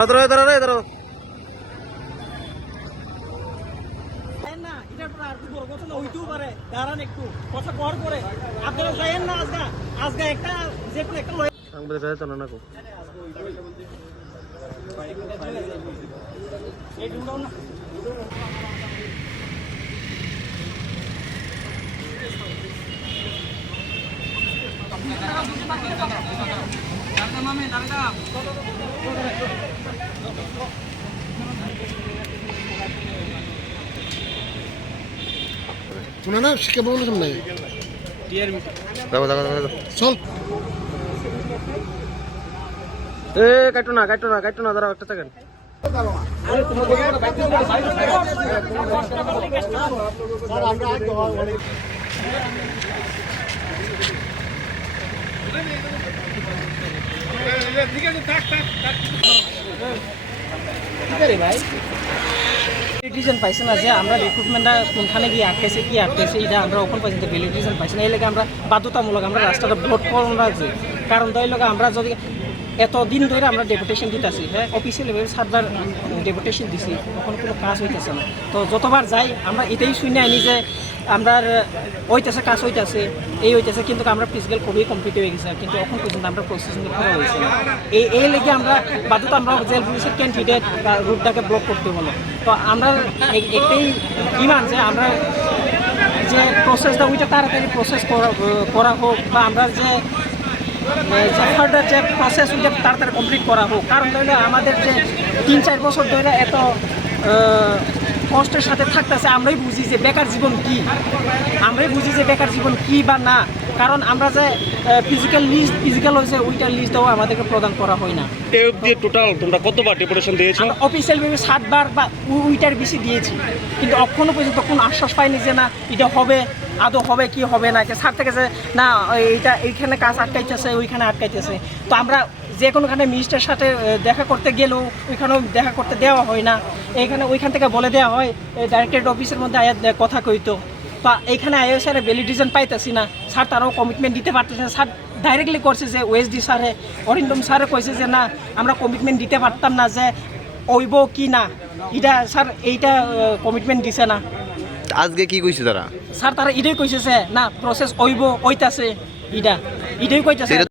ধরো শোনা না শিক্ষা ভবনের সামনে চল কাটো না দাঁড়াও একটা সেকেন্ড ভ্যালিডিশন পাইছে না যে আমরা রিক্রুটমেন্টটা কোনখানে গিয়ে আটকেছে কি আটকেছে এটা আমরা ওখান পর্যন্ত ভ্যালিডিশন পাইছি না এই লেগে আমরা বাধ্যতামূলক আমরা রাস্তাটা ব্লক করুন রাখছি কারণ তাই লোক আমরা যদি এতদিন ধরে আমরা ডেপুটেশন দিতেছি হ্যাঁ অফিসিয়ালি সাতবার ডেপুটেশন দিছি তখন কোনো কাজ হইতেছে না তো যতবার যাই আমরা এটাই শুনে আনি যে আমরা হইতেছে কাজ হইতেছে এই হইতেছে কিন্তু আমরা ফিজিক্যাল খুবই কমপ্লিট হয়ে গেছে কিন্তু এখন পর্যন্ত আমরা প্রসেসিং করা হয়েছে না এই লেগে আমরা বাধ্যতা আমরা জেল পুলিশের ক্যান্ডিডেট রুটটাকে ব্লক করতে হলো তো আমরা একটাই ডিমান্ড যে আমরা যে প্রসেসটা ওইটা তাড়াতাড়ি প্রসেস করা হোক বা আমরা যে ফার্দার যে প্রসেস ওইটা তাড়াতাড়ি কমপ্লিট করা হোক কারণ ধরলে আমাদের যে 3-4 বছর ধরে এত কষ্টের সাথে থাকতেছে আমরাই বুঝি যে বেকার জীবন কি বা না কারণ আমরা যে ফিজিক্যাল হয়েছে ওইটা লিস্টটাও আমাদেরকে প্রদান করা হয় না টোটাল তোমরা কতবার ডেপুটেশন দিয়েছো অফিসিয়ালভাবে 7 বার বা ওইটার বেশি দিয়েছি কিন্তু এখনো পর্যন্ত কোনো আশ্বাস পাইনি যে না এটা হবে আদৌ হবে কি হবে না স্যার থেকে যে না এইটা এইখানে কাজ আটকাইতেছে ওইখানে আটকাইতেছে তো আমরা যে কোনোখানে মিনিস্টারের সাথে দেখা করতে গেলেও ওইখানেও দেখা করতে দেওয়া হয় না ওইখান থেকে বলে দেওয়া হয় ডাইরেক্টরেট অফিসের মধ্যে কথা কইতো বা এইখানে আইএসআরে ভ্যালিডিশন পাইতেছি না স্যার তারাও কমিটমেন্ট দিতে পারতেছে না স্যার ডাইরেক্টলি করছে যে ওএসডি স্যারে অরিন্দম স্যারে কইছে যে না আমরা কমিটমেন্ট দিতে পারতাম না যে ওইব কি না এটা স্যার এইটা কমিটমেন্ট দিছে না আজকে কি কইছে তারা স্যার তারা এটাই কইছে যে না প্রসেস ওইতাছে এটাই কইতেছে